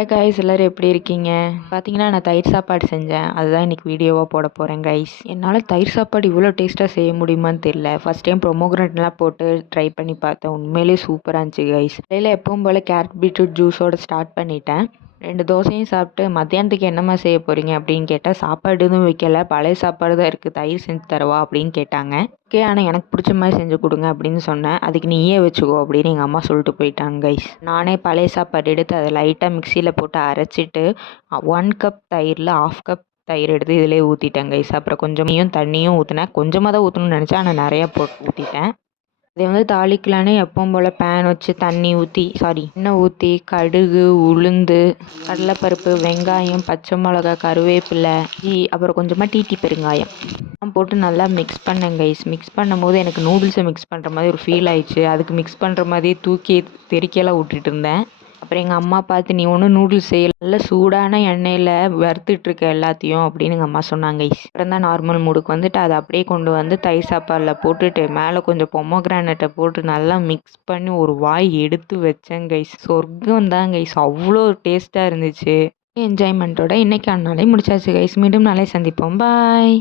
Hi guys, எல்லோரும் எப்படி இருக்கீங்க? பார்த்தீங்கன்னா நான் தயிர் சாப்பாடு செஞ்சேன். அதுதான் இன்றைக்கி வீடியோவாக போட போகிறேன் கைஸ். என்னால் தயிர் சாப்பாடு இவ்வளோ டேஸ்ட்டாக செய்ய முடியுமான்னு தெரியல. ஃபஸ்ட் டைம் ப்ரொமோகிரேட்லாம் போட்டு ட்ரை பண்ணி பார்த்தேன். உண்மையிலேயே சூப்பராக இருந்துச்சு கைஸ். காலையில் எப்பவும் போல் கேரட் பீட்ரூட் ஜூஸோடு ஸ்டார்ட் பண்ணிட்டேன். 2 தோசையும் சாப்பிட்டு மத்தியானத்துக்கு என்னம்மா செய்ய போகிறீங்க அப்படின்னு கேட்டால், சாப்பாடு எதுவும் வைக்கல, பழைய சாப்பாடு தான் இருக்குது, தயிர் செஞ்சு தரவா அப்படின்னு கேட்டாங்க. ஓகே, ஆனால் எனக்கு பிடிச்ச மாதிரி செஞ்சு கொடுங்க அப்படின்னு சொன்னேன். அதுக்கு நீயே வச்சுக்கோ அப்படின்னு எங்கள் அம்மா சொல்லிட்டு போயிட்டாங்க கைஸ். நானே பழைய சாப்பாடு எடுத்து அதை லைட்டாக மிக்சியில் போட்டு அரைச்சிட்டு 1 கப் தயிரில் 1/2 கப் தயிர் எடுத்து இதிலே ஊற்றிட்டேன் கைஸ். அப்புறம் கொஞ்சம் தண்ணியும் ஊற்றினேன். கொஞ்சமாக தான் ஊற்றணும்னு நினச்சேன், ஆனால் நிறையா போட்டு ஊற்றிட்டேன். இதை தாளிக்கலான்னு எப்பவும் போல் பேன் வச்சு எண்ணெய் ஊற்றி கடுகு, உளுந்து, கடலைப்பருப்பு, வெங்காயம், பச்சை மிளகா, கருவேப்பிலை, அப்புறம் கொஞ்சமாக டீ பெருங்காயம் போட்டு நல்லா மிக்ஸ் பண்ணேன் கைஸ். மிக்ஸ் பண்ணும்போது எனக்கு நூடுல்ஸை மிக்ஸ் பண்ணுற மாதிரி ஒரு ஃபீல் ஆயிடுச்சு. அதுக்கு மிக்ஸ் பண்ணுற மாதிரியே தூக்கி தெறிக்கையெல்லாம் விட்டுட்டு இருந்தேன். அப்புறம் எங்கள் அம்மா பார்த்து, நீ ஒன்றும் நூடுல்ஸ் செய்யலை, நல்ல சூடான எண்ணெயில் வறுத்துட்ருக்க எல்லாத்தையும் அப்படின்னு எங்கள் அம்மா சொன்னாங்க கைஸ். அப்புறம் தான் நார்மல் மூடுக்கு வந்துட்டு அதை அப்படியே கொண்டு வந்து தயிர் சாப்பாடில் போட்டுட்டு மேலே கொஞ்சம் பொமோகிரானட்டை போட்டு நல்லா மிக்ஸ் பண்ணி ஒரு வாய் எடுத்து வச்சேன் கைஸ். சொர்க்கம் தான் கைஸ், அவ்வளோ டேஸ்ட்டாக இருந்துச்சு. என்ஜாய்மெண்ட்டோட இன்றைக்கான நாளை முடிச்சாச்சு கைஸ். மீண்டும் நாளை சந்திப்போம். பாய்.